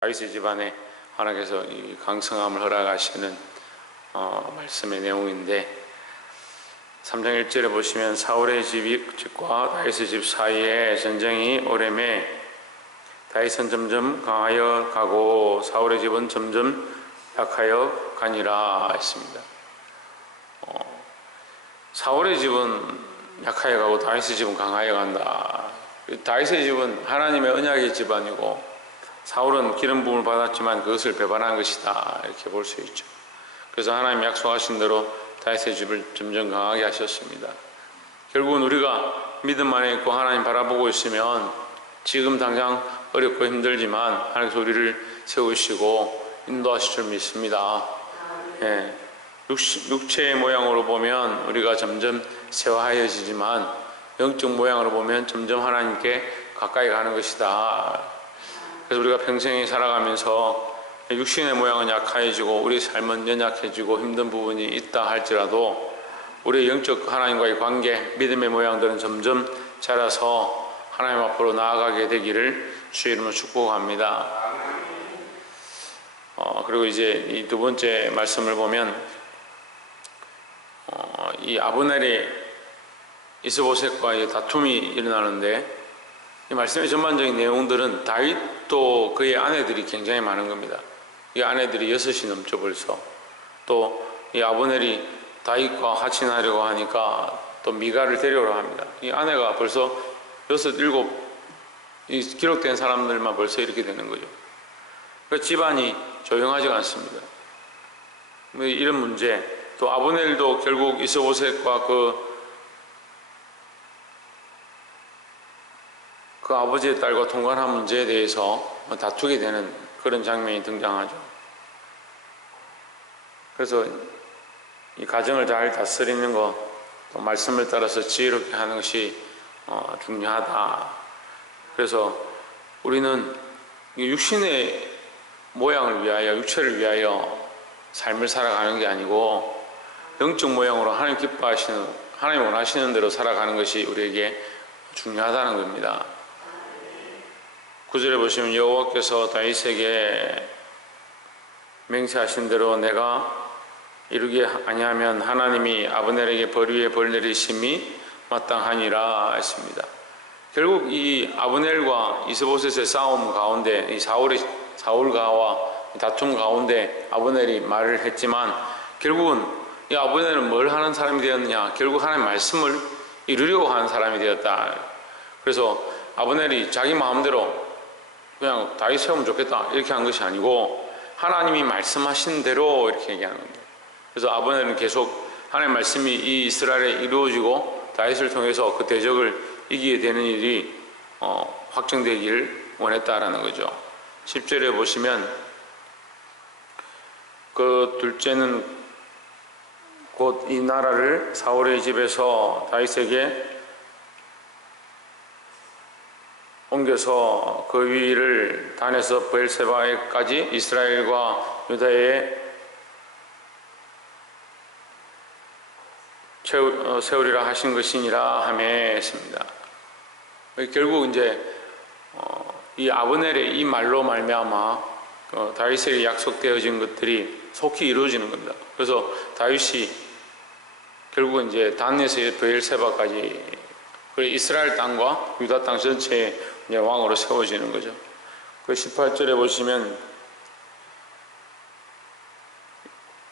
다윗의 집안에 하나님께서 이 강성함을 허락하시는 말씀의 내용인데, 3장 1절에 보시면 사울의 집과 다윗의 집 사이에 전쟁이 오래매 다윗은 점점 강하여 가고 사울의 집은 점점 약하여 가니라 했습니다. 사울의 집은 약하여 가고 다윗의 집은 강하여 간다. 다윗의 집은 하나님의 언약의 집안이고 사울은 기름 부음을 받았지만 그것을 배반한 것이다, 이렇게 볼 수 있죠. 그래서 하나님 약속하신 대로 다윗의 집을 점점 강하게 하셨습니다. 결국은 우리가 믿음 안에 있고 하나님 바라보고 있으면 지금 당장 어렵고 힘들지만 하나님께서 우리를 세우시고 인도하실 줄 믿습니다. 예. 육체의 모양으로 보면 우리가 점점 세화하여지지만 영적 모양으로 보면 점점 하나님께 가까이 가는 것이다. 그래서 우리가 평생에 살아가면서 육신의 모양은 약해지고 우리 삶은 연약해지고 힘든 부분이 있다 할지라도 우리의 영적 하나님과의 관계, 믿음의 모양들은 점점 자라서 하나님 앞으로 나아가게 되기를 주의 이름으로 축복합니다. 그리고 이제 이 두 번째 말씀을 보면 이 아브넬이 이스보셋과의 다툼이 일어나는데, 이 말씀의 전반적인 내용들은 다윗도 그의 아내들이 굉장히 많은 겁니다. 이 아내들이 6이 넘죠 벌써. 또 이 아브넬이 다윗과 하친하려고 하니까 또 미가를 데려오려 합니다. 이 아내가 벌써 6, 7 이 기록된 사람들만 벌써 이렇게 되는 거죠. 그 집안이 조용하지가 않습니다. 이런 문제, 또 아브넬도 결국 이스보셋과 그 아버지의 딸과 통관한 문제에 대해서 다투게 되는 그런 장면이 등장하죠. 그래서 이 가정을 잘 다스리는 것, 또 말씀을 따라서 지혜롭게 하는 것이 중요하다. 그래서 우리는 육신의 모양을 위하여, 육체를 위하여 삶을 살아가는 게 아니고 영적 모양으로 하나님 기뻐하시는, 하나님 원하시는 대로 살아가는 것이 우리에게 중요하다는 겁니다. 9절에 보시면 여호와께서 다윗에게 맹세하신 대로 내가 이루게 아니하면 하나님이 아브넬에게 벌 위에 벌 내리심이 마땅하니라 했습니다. 결국 이 아브넬과 이스보셋의 싸움 가운데, 이 사울과와 다툼 가운데 아브넬이 말을 했지만 결국은 이 아브넬은 뭘 하는 사람이 되었느냐? 결국 하나님의 말씀을 이루려고 하는 사람이 되었다. 그래서 아브넬이 자기 마음대로 그냥 다윗 세우면 좋겠다 이렇게 한 것이 아니고 하나님이 말씀하신 대로 이렇게 얘기하는 겁니다. 그래서 아브넬은 계속 하나님의 말씀이 이 이스라엘에 이루어지고 다윗을 통해서 그 대적을 이기게 되는 일이 확정되기를 원했다라는 거죠. 10절에 보시면 그 둘째는 곧 이 나라를 사울의 집에서 다윗에게 옮겨서 그 위를 단에서 브엘세바에까지 이스라엘과 유다에 세우리라 하신 것이니라 하며 했습니다. 결국 이제 이 아브넬의 이 말로 말미암아 다윗에게 약속되어진 것들이 속히 이루어지는 겁니다. 그래서 다윗이 결국 이제 단에서 브엘세바까지 이스라엘 땅과 유다 땅 전체에 왕으로 세워지는 거죠. 그 18절에 보시면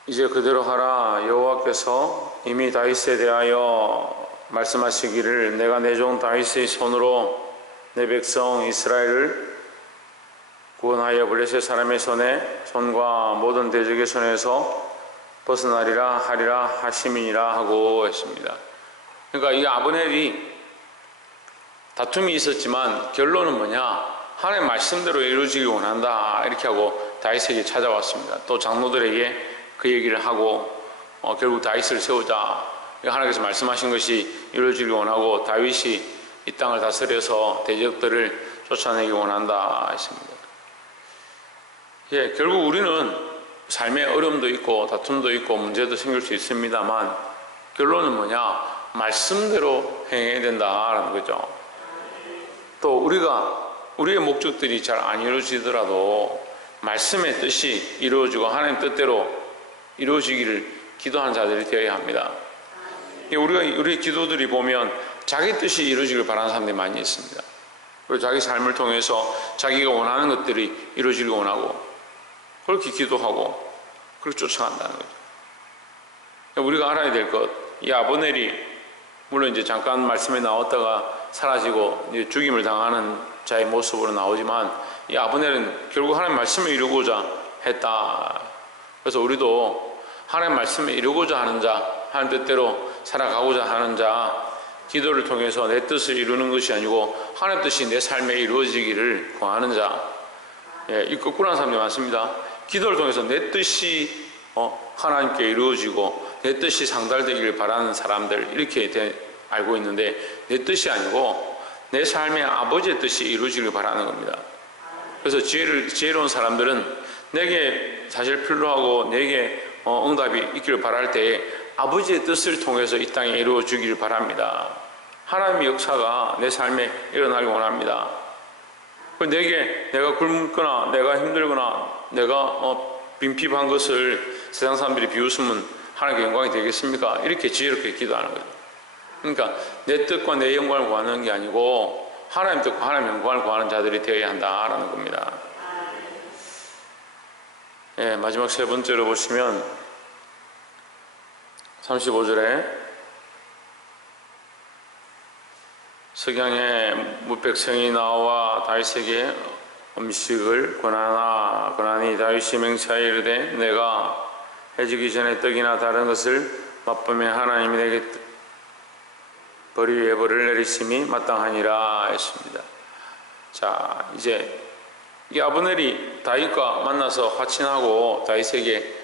이제 그대로 하라. 여호와께서 이미 다윗에 대하여 말씀하시기를 내가 내 종 다윗의 손으로 내 백성 이스라엘을 구원하여 블레셋 사람의 손과 모든 대적의 손에서 벗어나리라 하리라 하심이니라 하고 했습니다. 그러니까 이 아브넬이 다툼이 있었지만 결론은 뭐냐? 하나님의 말씀대로 이루어지길 원한다 이렇게 하고 다윗에게 찾아왔습니다. 또 장로들에게 그 얘기를 하고 결국 다윗을 세우자, 하나님께서 말씀하신 것이 이루어지길 원하고 다윗이 이 땅을 다스려서 대적들을 쫓아내기 원한다 했습니다. 예, 결국 우리는 삶에 어려움도 있고 다툼도 있고 문제도 생길 수 있습니다만 결론은 뭐냐? 말씀대로 행해야 된다라는 거죠. 또 우리의 목적들이 잘 안 이루어지더라도 말씀의 뜻이 이루어지고 하나님 뜻대로 이루어지기를 기도한 자들이 되어야 합니다. 우리 기도들이 보면 자기 뜻이 이루어지길 바라는 사람들이 많이 있습니다. 그리고 자기 삶을 통해서 자기가 원하는 것들이 이루어지길 원하고 그렇게 기도하고 그렇게 쫓아간다는 거죠. 우리가 알아야 될 것, 이 아브넬이 물론 이제 잠깐 말씀에 나왔다가 사라지고 이제 죽임을 당하는 자의 모습으로 나오지만 이 아브넬은 결국 하나님 말씀을 이루고자 했다. 그래서 우리도 하나님 말씀을 이루고자 하는 자, 하나님 뜻대로 살아가고자 하는 자, 기도를 통해서 내 뜻을 이루는 것이 아니고 하나님 뜻이 내 삶에 이루어지기를 구하는 자. 이 거꾸로한 사람들이 많습니다. 기도를 통해서 내 뜻이 하나님께 이루어지고 내 뜻이 상달되기를 바라는 사람들 이렇게 알고 있는데 내 뜻이 아니고 내 삶의 아버지의 뜻이 이루어지길 바라는 겁니다. 그래서 지혜로운 사람들은 내게 사실 필요하고 내게 응답이 있기를 바랄 때에 아버지의 뜻을 통해서 이 땅에 이루어지기를 바랍니다. 하나님의 역사가 내 삶에 일어나길 원합니다. 내가 굶거나 내가 힘들거나 내가 빈핍한 것을 세상 사람들이 비웃으면 하나님께 영광이 되겠습니까? 이렇게 지혜롭게 기도하는 거죠. 그러니까 내 뜻과 내 영광을 구하는 게 아니고 하나님 뜻과 하나님 영광을 구하는 자들이 되어야 한다라는 겁니다. 마지막 세 번째로 보시면 35절에 석양에 무백성이 나와 다윗에게 음식을 권하니 다윗이 맹세하여 이르되 내가 해지기 전에 떡이나 다른 것을 맛보면 하나님이 내게 벌 위에 벌을 내리심이 마땅하니라 했습니다. 자, 이제 이 아브넬이 다윗과 만나서 화친하고 다윗에게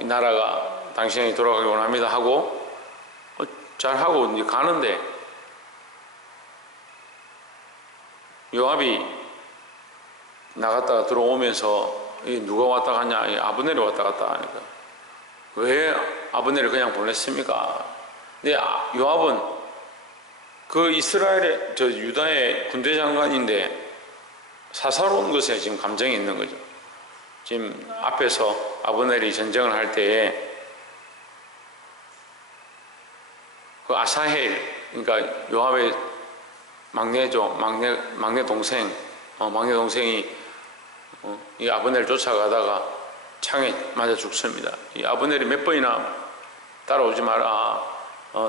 이 나라가 당신에게 돌아가길 원합니다 하고 잘하고 이제 가는데 요압이 나갔다가 들어오면서 누가 왔다 갔냐? 아브넬이 왔다 갔다 하니까 왜 아브넬을 그냥 보냈습니까? 근데 요압은 그 이스라엘의 유다의 군대 장관인데 사사로운 것에 지금 감정이 있는 거죠. 지금 앞에서 아브넬이 전쟁을 할 때에 그 아사헬, 그러니까 요압의 막내죠, 막내 동생이 이 아브넬을 쫓아가다가 창에 맞아 죽습니다. 이 아브넬이 몇 번이나 따라오지 마라,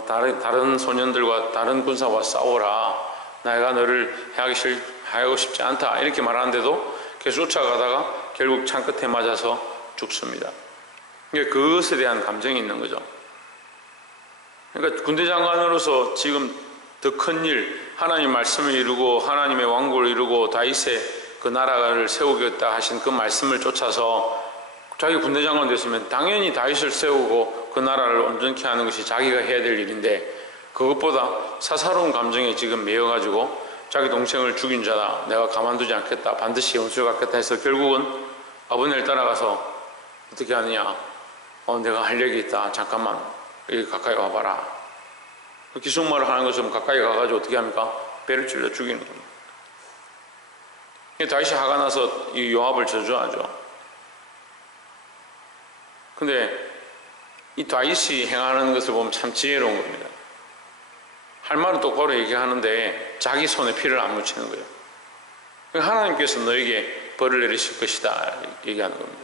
다른 소년들과 다른 군사와 싸워라, 내가 너를 해하고 싶지 않다 이렇게 말하는데도 계속 쫓아가다가 결국 창 끝에 맞아서 죽습니다. 그러니까 그것에 대한 감정이 있는 거죠. 그러니까 군대 장관으로서 지금 더 큰 일, 하나님 말씀을 이루고 하나님의 왕국을 이루고 다윗의 그 나라를 세우겠다 하신 그 말씀을 쫓아서 자기 군대 장관 됐으면 당연히 다윗을 세우고 그 나라를 온전케 하는 것이 자기가 해야 될 일인데 그것보다 사사로운 감정에 지금 매여가지고 자기 동생을 죽인 자다, 내가 가만두지 않겠다, 반드시 용서를 갖겠다 해서 결국은 아브넬 따라가서 어떻게 하느냐, 내가 할 얘기 있다, 잠깐만 여기 가까이 와봐라. 기속말을 하는 것처럼 가까이 가가지고 어떻게 합니까? 배를 찔러 죽이는 겁니다. 다윗이 화가 나서 이 요압을 저주하죠. 근데 이 다윗이 행하는 것을 보면 참 지혜로운 겁니다. 할 말은 똑바로 얘기하는데 자기 손에 피를 안 묻히는 거예요. 하나님께서 너에게 벌을 내리실 것이다 얘기하는 겁니다.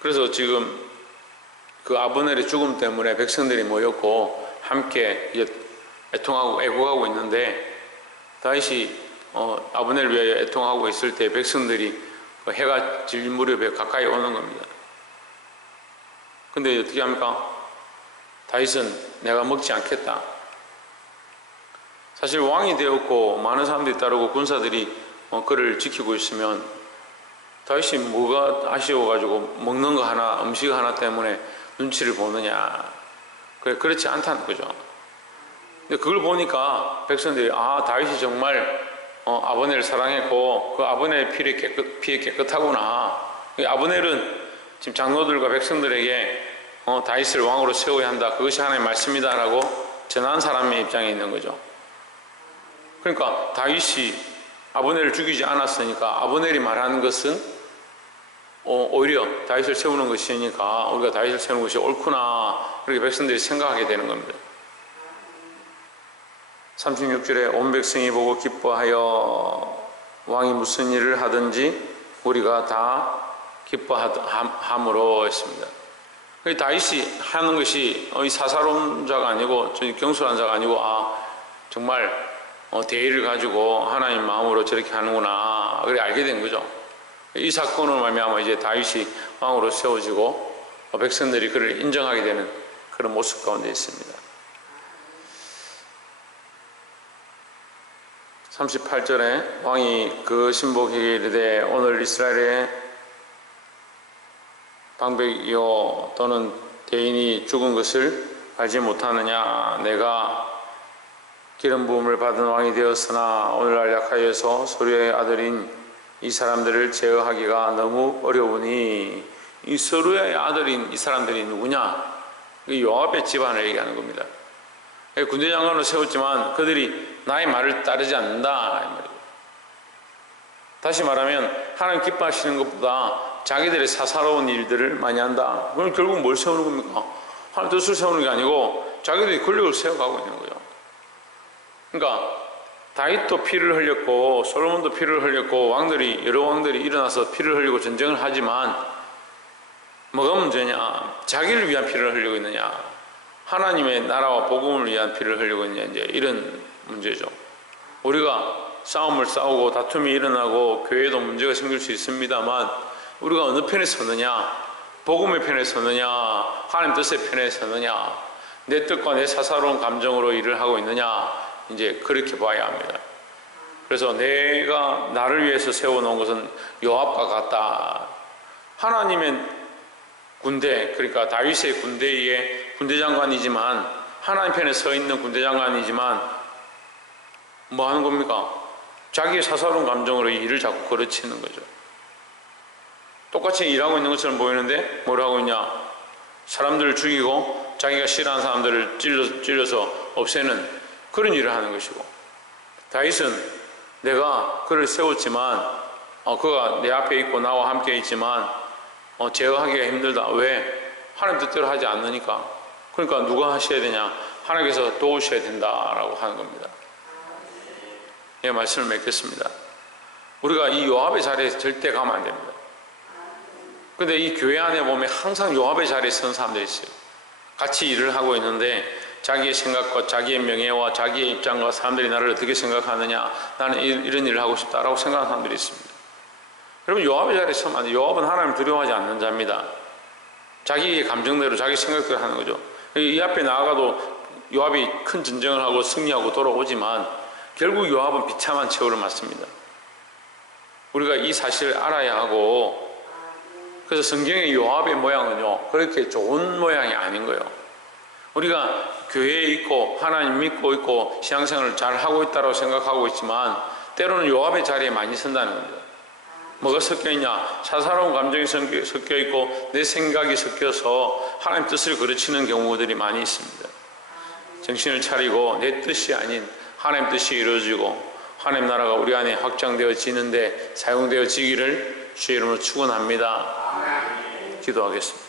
그래서 지금 그 아브넬의 죽음 때문에 백성들이 모였고 함께 애통하고 애곡하고 있는데 다윗이 아브넬을 위하여 애통하고 있을 때 백성들이 해가 질 무렵에 가까이 오는 겁니다. 근데 어떻게 합니까? 다윗은 내가 먹지 않겠다. 사실 왕이 되었고 많은 사람들이 따르고 군사들이 그를 지키고 있으면 다윗이 뭐가 아쉬워가지고 먹는 거 하나, 음식 하나 때문에 눈치를 보느냐. 그렇지 않다는 거죠. 근데 그걸 보니까 백성들이 다윗이 정말 아브넬을 사랑했고 그 아브넬의 피에 깨끗하구나. 아브넬은 지금 장로들과 백성들에게 다윗을 왕으로 세워야 한다, 그것이 하나님의 말씀이다 라고 전한 사람의 입장에 있는 거죠. 그러니까 다윗이 아브넬을 죽이지 않았으니까 아브넬이 말하는 것은 오히려 다윗을 세우는 것이니까 우리가 다윗을 세우는 것이 옳구나, 그렇게 백성들이 생각하게 되는 겁니다. 36절에 온 백성이 보고 기뻐하여 왕이 무슨 일을 하든지 우리가 다 기뻐함으로 했습니다. 다윗이 하는 것이 사사로운 자가 아니고 경솔한 자가 아니고 정말 대의를 가지고 하나님 마음으로 저렇게 하는구나, 그래 알게 된 거죠. 이 사건으로 말미암아 이제 다윗이 왕으로 세워지고 백성들이 그를 인정하게 되는 그런 모습 가운데 있습니다. 38절에 왕이 그 신복에게 이르되 오늘 이스라엘의 방백이요 또는 대인이 죽은 것을 알지 못하느냐. 내가 기름 부음을 받은 왕이 되었으나 오늘날 약하여서 소리의 아들인 이 사람들을 제어하기가 너무 어려우니. 이 소리의 아들인 이 사람들이 누구냐? 요압의 집안을 얘기하는 겁니다. 군대 장관으로 세웠지만 그들이 나의 말을 따르지 않는다. 다시 말하면 하나님 기뻐하시는 것보다 자기들의 사사로운 일들을 많이 한다. 그럼 결국 뭘 세우는 겁니까? 하나님 뜻을 세우는 게 아니고 자기들이 권력을 세워가고 있는 거죠. 그러니까 다윗도 피를 흘렸고 솔로몬도 피를 흘렸고 여러 왕들이 일어나서 피를 흘리고 전쟁을 하지만 뭐가 문제냐? 자기를 위한 피를 흘리고 있느냐? 하나님의 나라와 복음을 위한 피를 흘리고 있느냐? 이제 이런 문제죠. 우리가 싸움을 싸우고 다툼이 일어나고 교회에도 문제가 생길 수 있습니다만 우리가 어느 편에 서느냐? 복음의 편에 서느냐? 하나님 뜻의 편에 서느냐? 내 뜻과 내 사사로운 감정으로 일을 하고 있느냐? 이제 그렇게 봐야 합니다. 그래서 내가 나를 위해서 세워놓은 것은 요압과 같다. 하나님의 군대, 그러니까 다윗의 군대의 군대장관이지만 하나님 편에 서 있는 군대장관이지만 뭐 하는 겁니까? 자기의 사사로운 감정으로 이 일을 자꾸 걸어치는 거죠. 똑같이 일하고 있는 것처럼 보이는데 뭘 하고 있냐? 사람들을 죽이고 자기가 싫어하는 사람들을 찔러서 없애는 그런 일을 하는 것이고, 다윗은 내가 그를 세웠지만 그가 내 앞에 있고 나와 함께 있지만 제어하기가 힘들다. 왜? 하나님 뜻대로 하지 않으니까. 그러니까 누가 하셔야 되냐? 하나님께서 도우셔야 된다라고 하는 겁니다. 예, 말씀을 맺겠습니다. 우리가 이 요압의 자리에 절대 가면 안 됩니다. 근데 이 교회 안에 보면 항상 요압의 자리에 선 사람들이 있어요. 같이 일을 하고 있는데 자기의 생각과 자기의 명예와 자기의 입장과 사람들이 나를 어떻게 생각하느냐, 나는 이런 일을 하고 싶다라고 생각하는 사람들이 있습니다. 여러분, 요압의 자리에 서면 안 돼요. 요압은 하나님을 두려워하지 않는 자입니다. 자기의 감정대로 자기 생각대로 하는 거죠. 이 앞에 나아가도 요압이 큰 전쟁을 하고 승리하고 돌아오지만 결국 요압은 비참한 최후를 맞습니다. 우리가 이 사실을 알아야 하고, 그래서 성경의 요압의 모양은요 그렇게 좋은 모양이 아닌 거예요. 우리가 교회에 있고 하나님 믿고 있고 신앙생활을 잘 하고 있다고 생각하고 있지만 때로는 요압의 자리에 많이 선다는 겁니다. 뭐가 섞여 있냐? 사사로운 감정이 섞여 있고 내 생각이 섞여서 하나님 뜻을 거르치는 경우들이 많이 있습니다. 정신을 차리고 내 뜻이 아닌 하나님 뜻이 이루어지고 하나님 나라가 우리 안에 확장되어지는데 사용되어지기를 주의 이름으로 축원합니다. 기도하겠습니다.